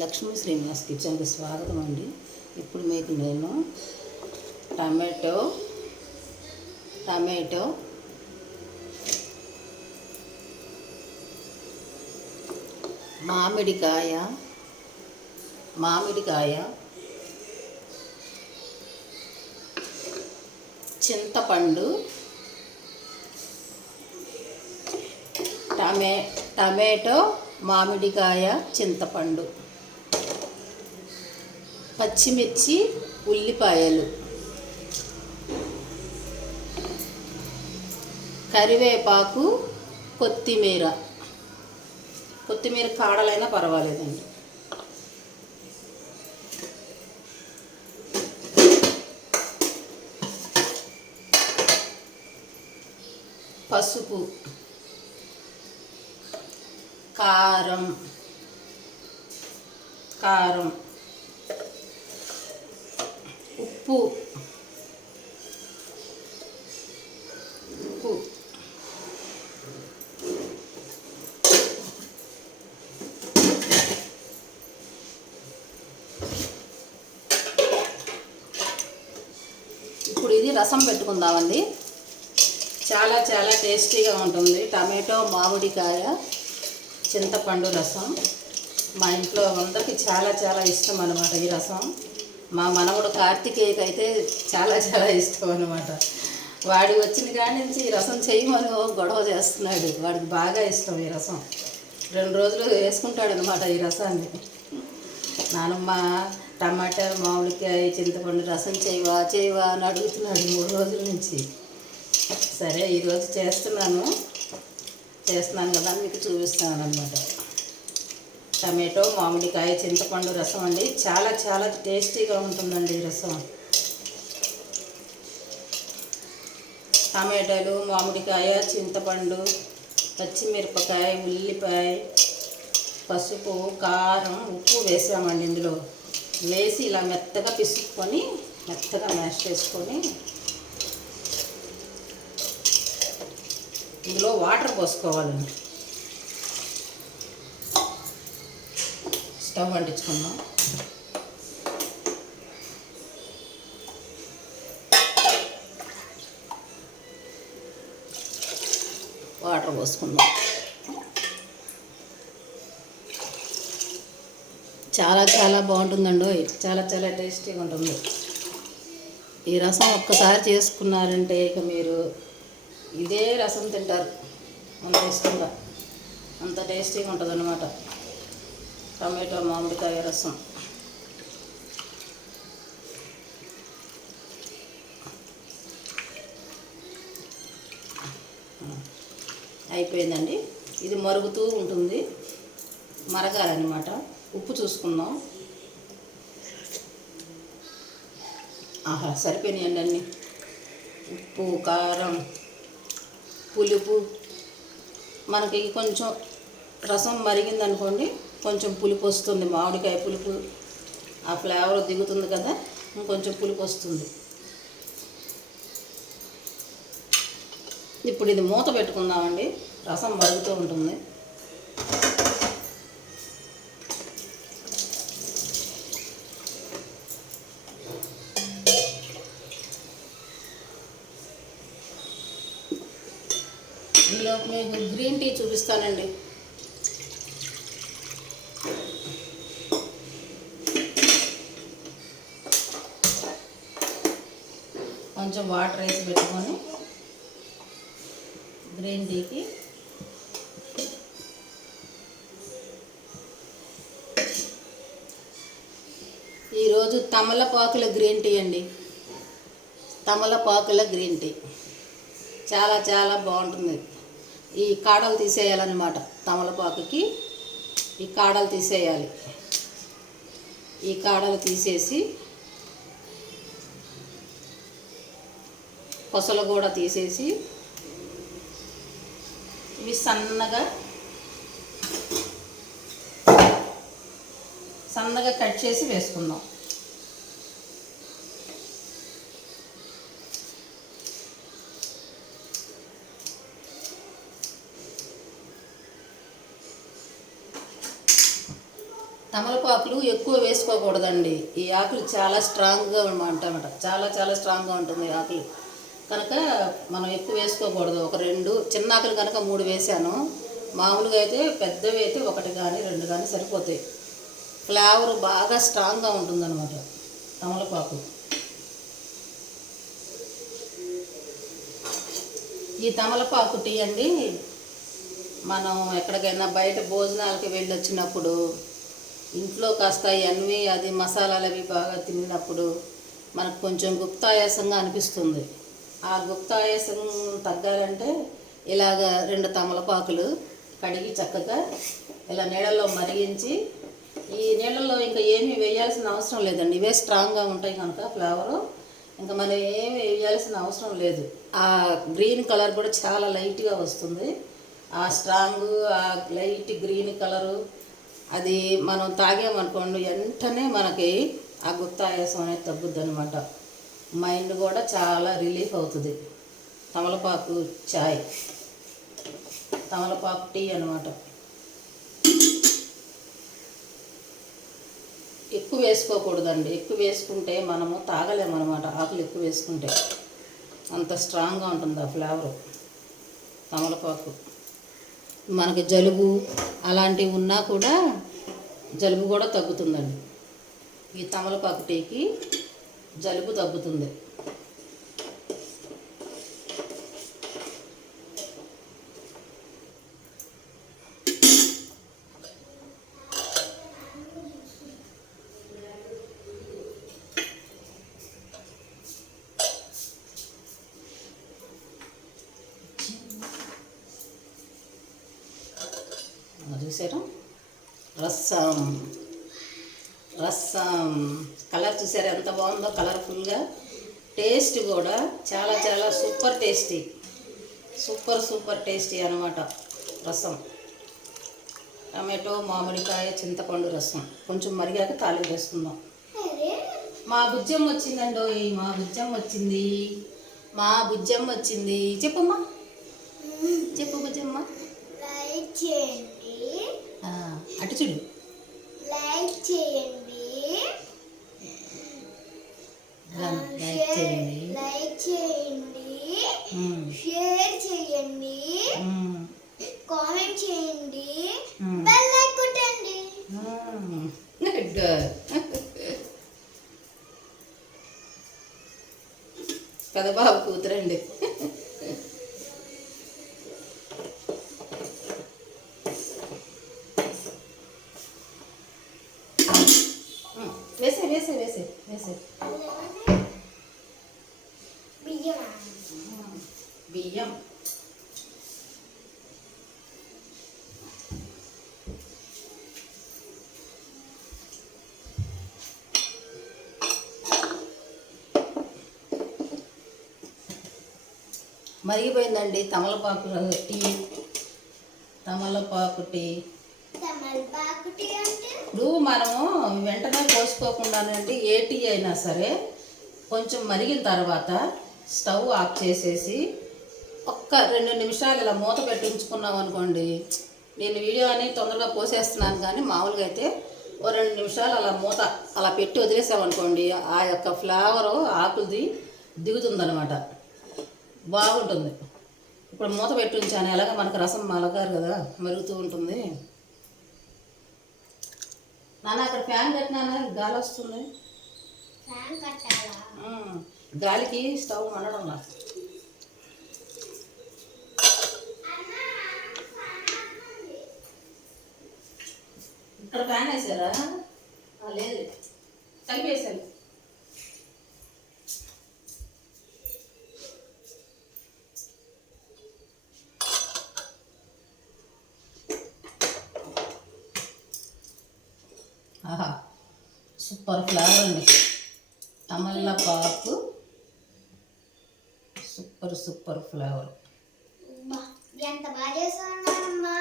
లక్ష్మీ శ్రీనివాస్ కిచెన్కి స్వాగతం అండి. ఇప్పుడు మీకు నేను టమాటో మామిడికాయ చింతపండు టమాటో మామిడికాయ చింతపండు పచ్చిమిర్చి ఉల్లిపాయలు కరివేపాకు కొత్తిమీర కాడలైనా పర్వాలేదండి. పసుపు కారం ఉప్పు ఇప్పుడు ఇది రసం పెట్టుకుందామండి. చాలా చాలా టేస్టీగా ఉంటుంది. టమాటో మామిడికాయ చింతపండు రసం మా ఇంట్లో అందరికి చాలా చాలా ఇష్టం అన్నమాట. ఈ రసం మా మనవడు కార్తికేయకి అయితే చాలా చాలా ఇష్టం అన్నమాట. వాడి వచ్చిన కాడి నుంచి ఈ రసం చేయమని గొడవ చేస్తున్నాడు. వాడికి బాగా ఇష్టం ఈ రసం. 2 రోజులు వేసుకుంటాడు అనమాట ఈ రసాన్ని. నానమ్మ టమాటా మామిడికాయ చింతపండు రసం చేయవా అని అడుగుతున్నాడు 3 రోజుల నుంచి. సరే ఈరోజు చేస్తున్నాను కదా మీకు చూపిస్తాను అనమాట. టమాటో మామిడికాయ చింతపండు రసం అండి. చాలా చాలా టేస్టీగా ఉంటుందండి ఈ రసం. టమాటాలు మామిడికాయ చింతపండు పచ్చిమిరపకాయ ఉల్లిపాయ పసుపు కారం ఉప్పు వేసామండి. ఇందులో వేసి ఇలా మెత్తగా పిసుక్కొని మెత్తగా మ్యాష్ చేసుకొని ఇందులో వాటర్ పోసుకోవాలండి. స్టవ్ అంటించుకుందాం. వాటర్ పోసుకుందాం. చాలా చాలా బాగుంటుందండి. చాలా చాలా టేస్టీగా ఉంటుంది. ఈ రసం ఒక్కసారి చేసుకున్నారంటే ఇక మీరు ఇదే రసం తింటారు అంత ఇష్టంగా. అంత టేస్టీగా ఉంటుంది అన్నమాట టమాటో మామిడికాయ రసం. అయిపోయిందండి. ఇది మరుగుతూ ఉంటుంది, మరగాలన్నమాట. ఉప్పు చూసుకుందాం. సరిపోయినాయండి అన్నీ. ఉప్పు కారం పులుపు మనకి కొంచెం రసం మరిగిందనుకోండి కొంచెం పులుపు వస్తుంది. మామిడికాయ పులుపు ఆ ఫ్లేవర్ దిగుతుంది కదా, ఇంకొంచెం పులుపు వస్తుంది. ఇప్పుడు ఇది మూత పెట్టుకుందామండి. రసం మరుగుతూ ఉంటుంది. ఇందులో మీకు గ్రీన్ టీ చూపిస్తానండి. కొంచెం వాటర్ వేసి పెట్టుకొని గ్రీన్ టీకి ఈరోజు తమలపాకుల గ్రీన్ టీ అండి. తమలపాకుల గ్రీన్ టీ చాలా చాలా బాగుంటుంది. ఈ కాడలు తీసేయాలన్నమాట. తమలపాకుకి ఈ కాడలు తీసేయాలి. ఈ కాడలు తీసేసి కొసలు కూడా తీసేసి ఇవి సన్నగా కట్ చేసి వేసుకుందాం. తమలపాకులు ఎక్కువ వేసుకోకూడదండి. ఈ ఆకులు చాలా స్ట్రాంగ్గా ఉంటాయన్నమాట. చాలా చాలా స్ట్రాంగ్గా ఉంటుంది ఈ ఆకులు కనుక మనం ఎక్కువ వేసుకోకూడదు. ఒక 2 చిన్న ఆకులు కనుక 3 వేసాను. మామూలుగా అయితే పెద్దవి అయితే 1 కానీ 2 కానీ సరిపోతాయి. ఫ్లేవర్ బాగా స్ట్రాంగ్గా ఉంటుందన్నమాట తమలపాకు. ఈ తమలపాకు టీ అండి, మనం ఎక్కడికైనా బయట భోజనాలకి వెళ్ళి వచ్చినప్పుడు ఇంట్లో కాస్త ఇవన్నీ అది మసాలాలు అవి బాగా తిన్నప్పుడు మనకు కొంచెం గుప్తాయాసంగా అనిపిస్తుంది. ఆ గుప్తాయాసం తగ్గాలంటే ఇలాగ 2 తమలపాకులు కడిగి చక్కగా ఇలా నీళ్ళల్లో మరిగించి, ఈ నీళ్ళల్లో ఇంకా ఏమీ వేయాల్సిన అవసరం లేదండి. ఇవే స్ట్రాంగ్గా ఉంటాయి కనుక ఫ్లేవరు, ఇంకా మనం ఏమి వేయాల్సిన అవసరం లేదు. ఆ గ్రీన్ కలర్ కూడా చాలా లైట్గా వస్తుంది. ఆ స్ట్రాంగ్ ఆ లైట్ గ్రీన్ కలరు అది మనం తాగామనుకోండి వెంటనే మనకి ఆ గుప్తాయాసం అనేది తగ్గుద్ది అనమాట. మైండ్ కూడా చాలా రిలీఫ్ అవుతుంది. తమలపాకు చాయ్, తమలపాకు టీ అనమాట. ఎక్కువ వేసుకోకూడదండి. ఎక్కువ వేసుకుంటే మనము తాగలేమన్నమాట. ఆకులు ఎక్కువ వేసుకుంటే అంత స్ట్రాంగ్గా ఉంటుంది ఆ ఫ్లేవరు. తమలపాకు మనకి జలుబు అలాంటివి ఉన్నా కూడా జలుబు కూడా తగ్గుతుందండి. ఈ తమలపాకు టీకి జలుబు తగ్గుతుంది. చూసారా రసం రసం కలర్ చూసారా ఎంత బాగుందో, కలర్ఫుల్గా. టేస్ట్ కూడా చాలా చాలా సూపర్ టేస్టీ, సూపర్ టేస్టీ అనమాట. రసం టమాటో మామిడికాయ చింతపండు రసం కొంచెం మరిగాక తాలింపు వేసుకుందాం. మా బుజ్జమ్మ వచ్చిందండో, మా బుజ్జమ్మ వచ్చింది, మా బుజ్జమ్మ వచ్చింది. చెప్పమ్మా, చెప్పు బుజ్జమ్మ. అటు చూడు. లైక్ చేయండి, లైక్ చేయండి, షేర్ చేయండి, కామెంట్ చేయండి, బెల్ ఐకాన్ కొట్టండి. పెదబాబు కూతురండి. వేసే బియ్యం మరిగిపోయిందండి. తమలపాకు టీ, తమలపాకు టీ. ఇప్పుడు మనము వెంటనే పోసుకోకుండానండి ఏ టీ అయినా సరే కొంచెం మరిగిన తర్వాత స్టవ్ ఆఫ్ చేసేసి ఒక్క 2 నిమిషాలు ఇలా మూత పెట్టి ఉంచుకున్నాం అనుకోండి. నేను వీడియో అని తొందరగా పోసేస్తున్నాను కానీ మామూలుగా అయితే ఓ 2 నిమిషాలు అలా మూత అలా పెట్టి వదిలేసామనుకోండి, ఆ యొక్క ఫ్లేవరు ఆకులది దిగుతుందనమాట, బాగుంటుంది. ఇప్పుడు మూత పెట్టి ఉంచాను, ఎలాగ మనకు రసం మలగారు కదా, మరుగుతూ ఉంటుంది. నాన్న అక్కడ ఫ్యాన్ కట్టినానా, గాలి వస్తుంది. గాలికి స్టవ్ మండడం నాకు. ఇక్కడ ఫ్యాన్ వేసారా? లేదు, కలిపేసాను. ఆహా, సూపర్ ఫ్లేవర్ అండి. తమలపాకు సూపర్ ఫ్లేవర్. ఎంత బాగా చేస్తున్నారమ్మా.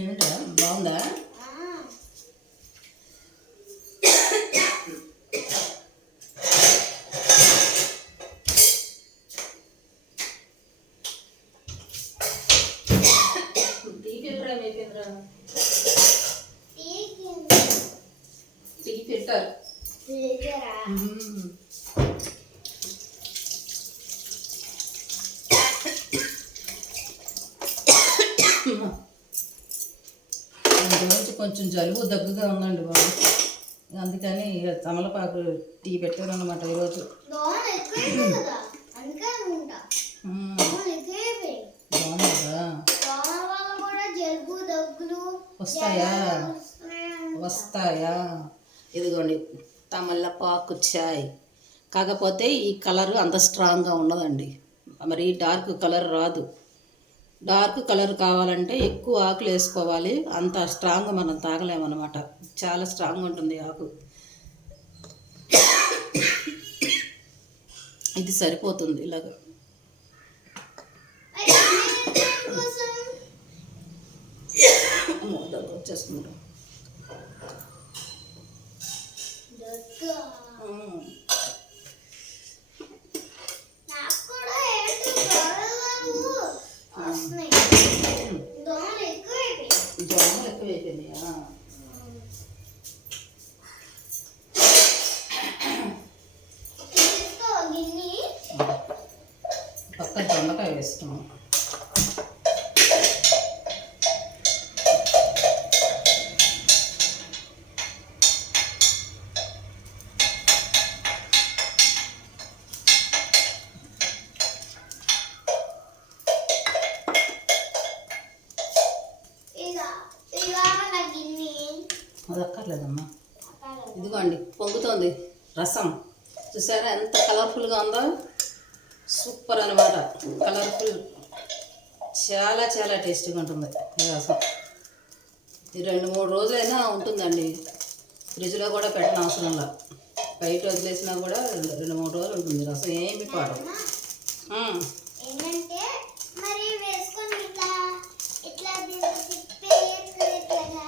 ఏంటా బాగుందా? ఫిల్టర్. ఫిల్టరా? రోజు కొంచెం జలుబు దగ్గుగా ఉందండి బాబు, అందుకని తమలపాకు టీ పెట్టాను అనమాట ఈరోజు. దోమలు ఎక్కువైపోయి కదా, అందుకే అనుకుంటా. దోమలు ఎక్కువైపోయి. బాగుందా? దోమల వల్ల కూడా జలుబు దగ్గులు వస్తాయా? వస్తున్నాయంట. వస్తాయా? ఇదిగోండి తమలపాకు చాయ్. కాకపోతే ఈ కలర్ అంత స్ట్రాంగ్గా ఉండదండి, మరి డార్క్ కలర్ రాదు. డార్క్ కలర్ కావాలంటే ఎక్కువ ఆకులు వేసుకోవాలి, అంత స్ట్రాంగ్ మనం తాగలేమన్నమాట. చాలా స్ట్రాంగ్ ఉంటుంది ఆకు. ఇది సరిపోతుంది ఇలాగ. కోసం దగ్గర వచ్చేస్తుంది. దగ్గు. నాకు కూడా ఏంటో జ్వరాలు వస్తున్నాయి. దోమలు ఎక్కువైపోయి. జ్వరం ఎక్కువైపోయినాయా? తీసుకో గిన్నె. పక్కన దొండకాయ వేస్తున్నాం. నా గిన్నె. అది అక్కర్లేదమ్మా. ఇదిగోండి పొంగుతోంది రసం. చూసారా ఎంత కలర్ఫుల్గా ఉందో? సూపర్ అనమాట, కలర్ఫుల్. చాలా చాలా టేస్టీగా ఉంటుంది ఈ రసం. ఇది 2-3 రోజులైనా ఉంటుందండి, ఫ్రిడ్జ్లో కూడా పెట్టిన అవసరంలా. బయట వదిలేసినా కూడా 2-3 రోజులు ఉంటుంది రసం, ఏమి పాడవు. ఏంటంటే మరి వేసుకొని ఇట్లా ఇట్లా తిప్పేయచ్చు ఇట్లాగా,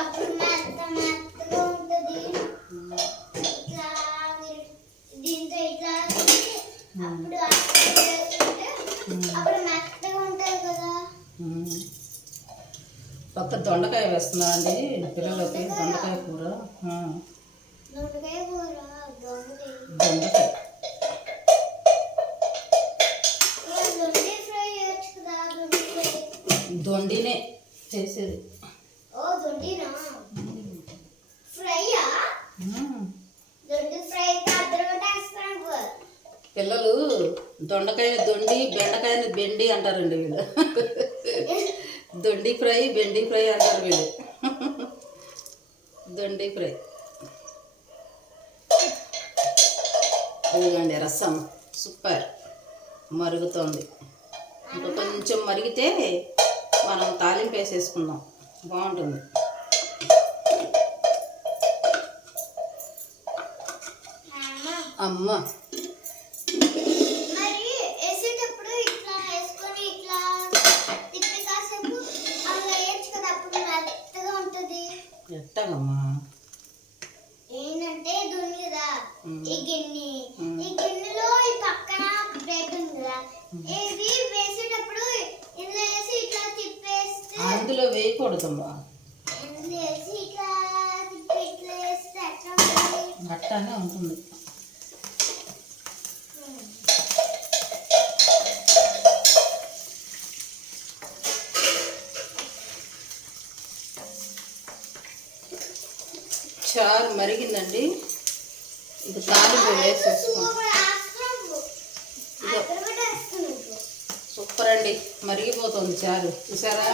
అప్పుడు మెత్తగా ఉంటుంది. ఇట్లా దీంతో ఇట్లా అప్పుడు అప్పుడు మెత్తగా ఉంటుంది కదా. పక్క దొండకాయ వేస్తున్నా అండి పిల్లలకి, దొండకాయ కూర. దొండకాయ కూర. దొండకాయ దొండి ఫ్రై చేయొచ్చు కదా. దొండి ఫ్రై. దొండినే చేసేది. ఓ దొండినా ఫ్రైయా? దొండి ఫ్రై అద్దరగొట్ట వేస్తాను. పిల్లలు దొండకాయని దొండి, బెండకాయని బెండి అంటారండి వీళ్ళు. దొండి ఫ్రై, బెండి ఫ్రై అంటారు వీళ్ళు. దొండి ఫ్రై. ఇదిగోండి రసం సూపర్ మరుగుతోంది. ఇంకా కొంచెం మరిగితే మనం తాలింపు వేసేసుకుందాం, బాగుంటుంది. అమ్మ మరి వేసేటప్పుడు ఇట్లా వేసుకొని ఇట్లా తిప్పి కాసేపు అలా వేయచ్చు కదా, అప్పుడు మెత్తగా ఉంటుంది. ఎట్టగమ్మా? ఏంటంటే ఇది ఉంది కదా ఈ గిన్నె, ఈ గిన్నెలో ఈ పక్కన ప్లేట్ ఉంది కదా, ఇది వేసేటప్పుడు ఇందులో వేసి ఇట్లా తిప్పేస్తే, అందులో వేయకూడదమ్మా, ఇందులో వేసి ఇట్లా తిప్పి ఇట్లా వేస్తే ఎట్లా ఉంటుంది? అట్టానే ఉంటుంది. చారు మరిగిందండి, ఇది తాలింపు వేసేసుకుంటాం. సూపర్ అండి, మరిగిపోతుంది చారు. చూసారా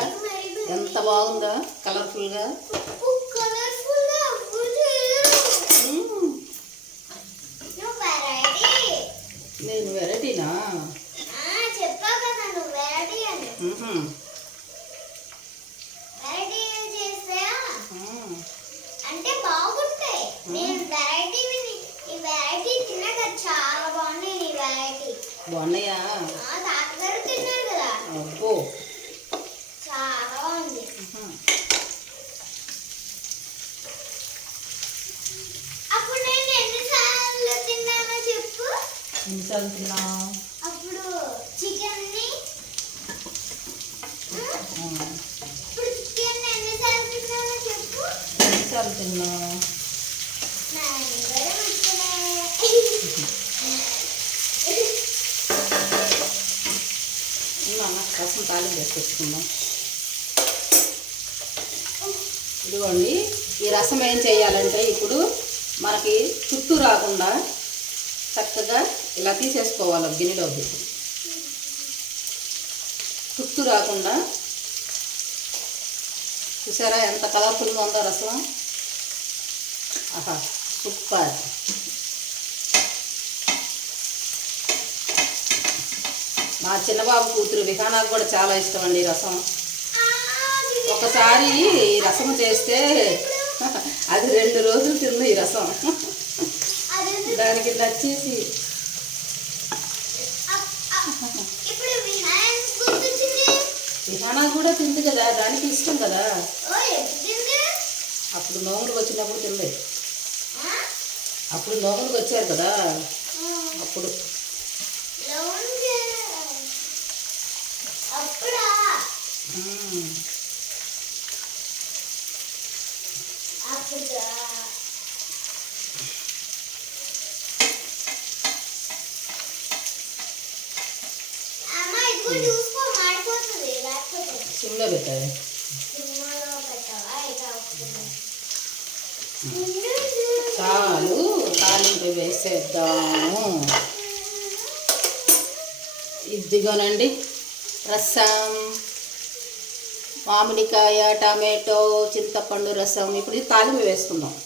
ఎంత బాగుందా కలర్ఫుల్గా? నేను వెరైటీనా? చెప్పా కదా నువ్వు వెరైటీ అని. వెరైటీ చేస్తే అంటే బాగుంటాయి. నేను వెరైటీ ఈ వెరైటీ తిన్నాక చాలా బాగున్నాయి. ఈ వెరైటీ బాగున్నాయా? తాతగారు తిన్నారు కదా, అబ్బో చాలా బాగుంది. అప్పుడు నేను ఎన్నిసార్లు తిన్నానో చెప్పు. ఎన్నిసార్లు తిన్నావు? అప్పుడు చికెన్ ని ఇప్పుడు చికెన్ ఎన్నిసార్లు తిన్నానో చెప్పు. ఎన్నిసార్లు తిన్నావు? రసం తాలింపు వేసుకొచ్చుకుందాం. ఇదిగోండి, ఈ రసం ఏం చేయాలంటే ఇప్పుడు మనకి చుట్టూ రాకుండా చక్కగా ఇలా తీసేసుకోవాలి గిన్నెలోకి. చుట్టూ రాకుండా చూసారా ఎంత కలర్ఫుల్గా ఉందో రసం. ఆహా, సూపర్. మా చిన్నబాబు కూతురు విహానాకు కూడా చాలా ఇష్టం అండి రసం. ఒకసారి ఈ రసం చేస్తే అది 2 రోజులు తింది ఈ రసం. దానికి నచ్చేసి విహానా కూడా తింది కదా, దానికి ఇష్టం కదా. అప్పుడు నోములకు వచ్చినప్పుడు తింది. అప్పుడు నోములకు వచ్చారు కదా, అప్పుడు సిమ్లో పెట్టాలి. చాలు, తాలింపు వేసేద్దాము. ఇదిగోనండి రసం, మామిడికాయ, టమాటో, చింతపండు రసం. ఇప్పుడు ఇది తాలింపు వేసుకుందాం.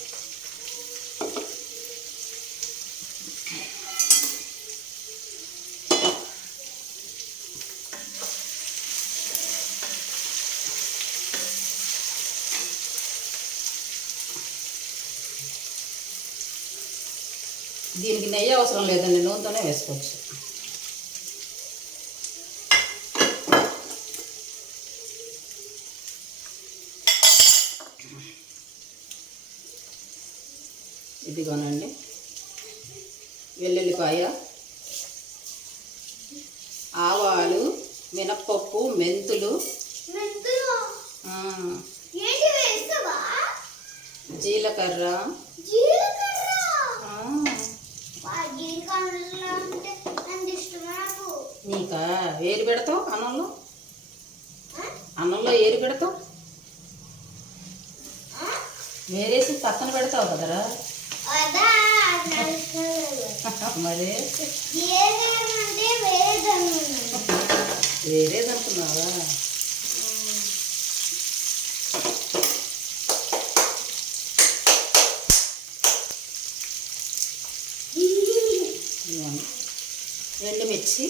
దీనికి నెయ్యి అవసరం లేదండి, నూనెతోనే వేసుకోవచ్చు. ఇదిగోనండి వెల్లుల్లిపాయ, ఆవాలు, మినప్పప్పు, మెంతులు, జీలకర్ర. నీకా ఏరు పెడతావు అన్నంలో? అన్నంలో ఏరు పెడతావు, వేరేసి పక్కన పెడతావు కదరా. మరి వేరేదనుకున్నావా? ఎండుమిర్చి,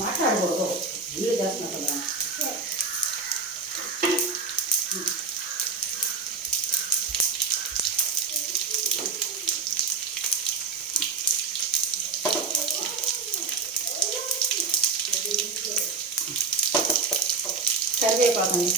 మాట్లాడకూడదు, వీళ్ళు చేస్తున్నా కదా. కరివేపాకండి.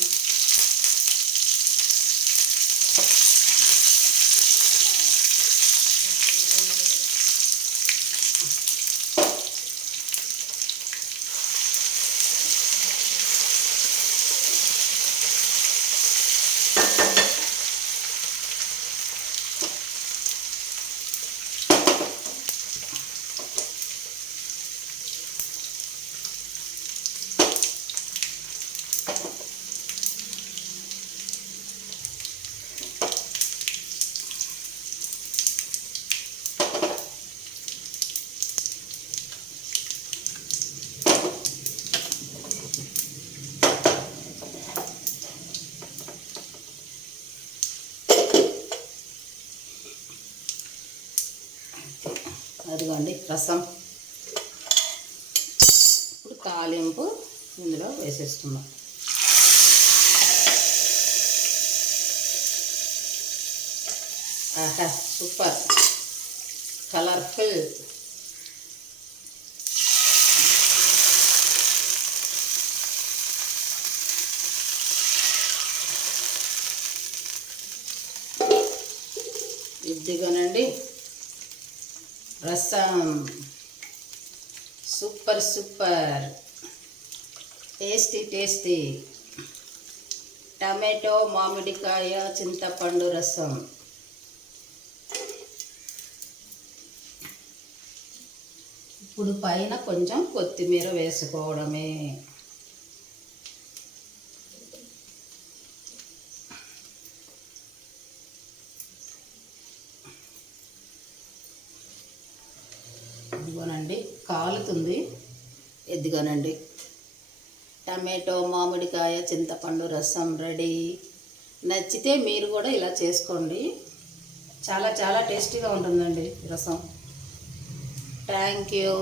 అదిగోండి రసం. ఇప్పుడు తాలింపు ఇందులో వేసేస్తున్నాం. ఆహా, సూపర్ కలర్ఫుల్. ఇదిగోనండి రసం. Super super tasty tasty tomato మామిడికాయ చింతపండు రసం. ఇప్పుడు పైన కొంచెం కొత్తిమీర వేసుకోవడమే. ఇదిగోనండి కాలుతుంది. ఇదిగోనండి టమాటో మామిడికాయ చింతపండు రసం రెడీ. నచ్చితే మీరు కూడా ఇలా చేసుకోండి. చాలా చాలా టేస్టీగా ఉంటుందండి రసం. Thank you.